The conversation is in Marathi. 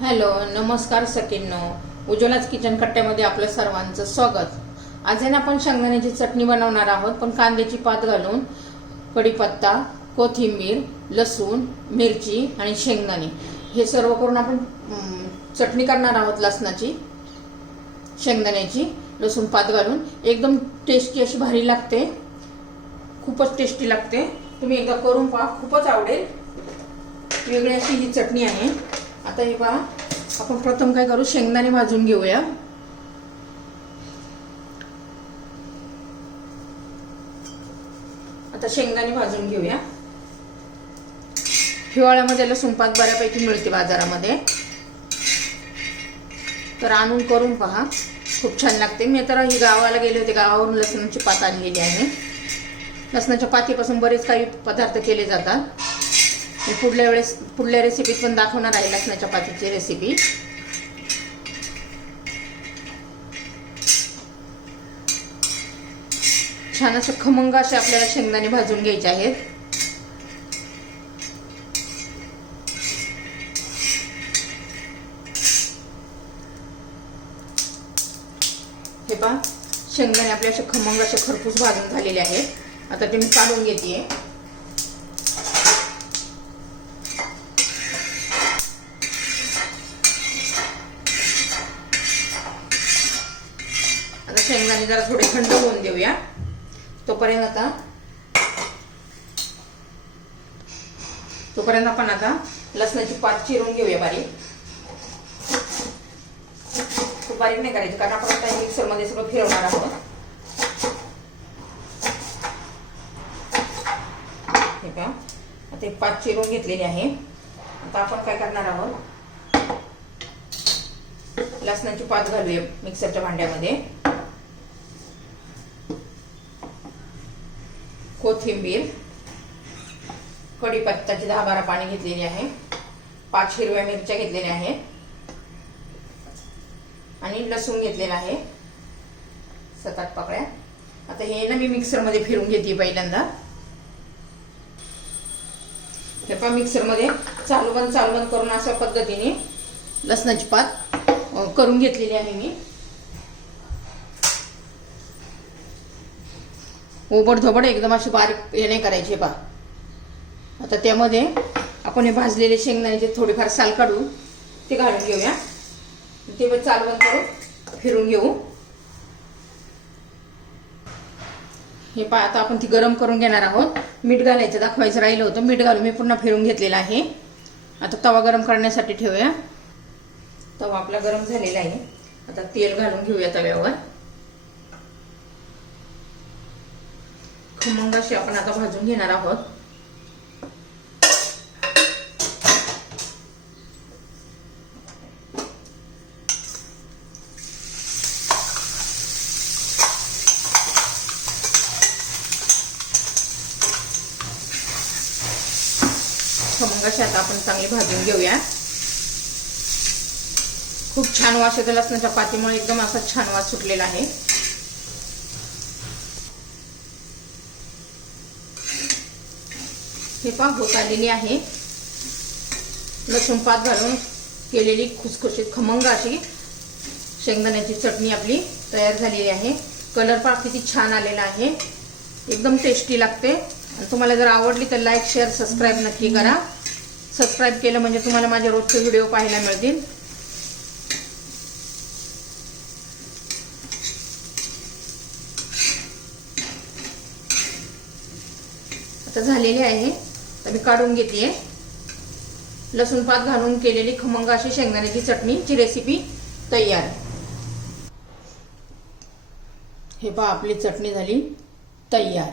हॅलो नमस्कार सकिन्नो उज्ज्वलाच किचन कट्ट्यामध्ये आपलं सर्वांचं स्वागत. आज आहे ना आपण शेंगदाण्याची चटणी बनवणार आहोत पण कांद्याची पात घालून कढीपत्ता कोथिंबीर लसूण मिरची आणि शेंगदाणे. हे सर्व करून आपण चटणी करणार आहोत लसणाची शेंगदाण्याची लसूण पात घालून. एकदम टेस्टी अशी भारी लागते. खूपच टेस्टी लागते. तुम्ही एकदा करून पहा खूपच आवडेल. वेगळी अशी ही चटणी आहे. आता हे पहा. आपण प्रथम काय करू? शेंगदाणे भाजून घेऊया. आता शेंगदाणे भाजून घेऊया. हिवाळ्यामध्ये लसूणपात बऱ्यापैकी मिळते बाजारामध्ये. तर आणून करून पहा. खूप छान लागते. मी तर ही गावाला गेले होते. गावावरून लसणाची पात आणलेली आहे. लसणाच्या पातीपासून बरेच काही पदार्थ केले जातात. मी पुढल्या वेळेस पुढल्या रेसिपीत पण दाखवणार आहे लसणाच्या पातीची रेसिपी छान असं खमंग असे आपल्याला शेंगदाणे भाजून घ्यायचे आहेत. हे पहा शेंगदाणे आपले असे खमंग असे खरपूस भाजून झालेले आहेत. आता ते मी काढून घेते शेंगदाणे जरा थोडे थंड होऊन देऊया तोपर्यंत आता तोपर्यंत आपण आता लसणाची पात चिरून घेऊया बारीक. खूप बारीक नाही करायची कारण आपण आता मिक्सरमध्ये सगळं फिरवणार आहोत. हे का आता एक पात चिरून घेतलेली आहे. आता आपण काय करणार आहोत? लसणाची पात घालूया मिक्सरच्या भांड्यामध्ये. कोथिंबीर कढीपत्ताची दहा बारा पाणी घेतलेली आहे. पाच हिरव्या मिरच्या घेतलेल्या आहेत आणि लसूण घेतलेला आहे. सात आठ पाकळ्या. आता हे ना मी मिक्सरमध्ये फिरून घेते पहिल्यांदा. हे पण मिक्सरमध्ये चालू बंद चालू बंद करून अशा पद्धतीने लसणाची पात करून घेतलेली आहे मी. ओबड धोबड एकदम अशी बारीक हे नाही करायचे पा आता त्यामध्ये आपण हे भाजलेले शेंगदाण्याचे थोडेफार साल काढून ते घालून घेऊया. ते पण चालवण करू. करून फिरून घेऊ. हे पा आता आपण ती गरम करून घेणार आहोत. मीठ घालायचं दाखवायचं राहिलं होतं. मीठ घालून मी पुन्हा फिरून घेतलेलं आहे. आता तवा गरम करण्यासाठी ठेवूया. तवा आपला गरम झालेला आहे. आता तेल घालून घेऊया तव्यावर. खमंग अशी आपण आता भाजून घेणार आहोत खमंग अशी आता आपण चांगली भाजून घेऊया खूप छान वास येतो लसणाच्या पातीमुळे एकदम असा छान वास सुटलेला आहे हे पा होत आलेली आहे. लसूण पात घालून केलेली खुसखुशीत खमंग अशी. शेंगदाण्याची चटणी आपली तयार झालेली आहे. कलर पण किती छान आलेला आहे. एकदम टेस्टी लागते. आणि तुम्हाला जर आवडली तर लाईक शेअर सबस्क्राईब नक्की करा. सबस्क्राईब केलं म्हणजे तुम्हाला माझे रोजचे व्हिडिओ पाहायला मिळतील. आता झालेली आहे. तर मी काढून घेते लसूण पात घालून केलेली खमंग अशी शेंगदाण्याची चटणीची रेसिपी तयार. हे पहा आपली चटणी झाली तयार.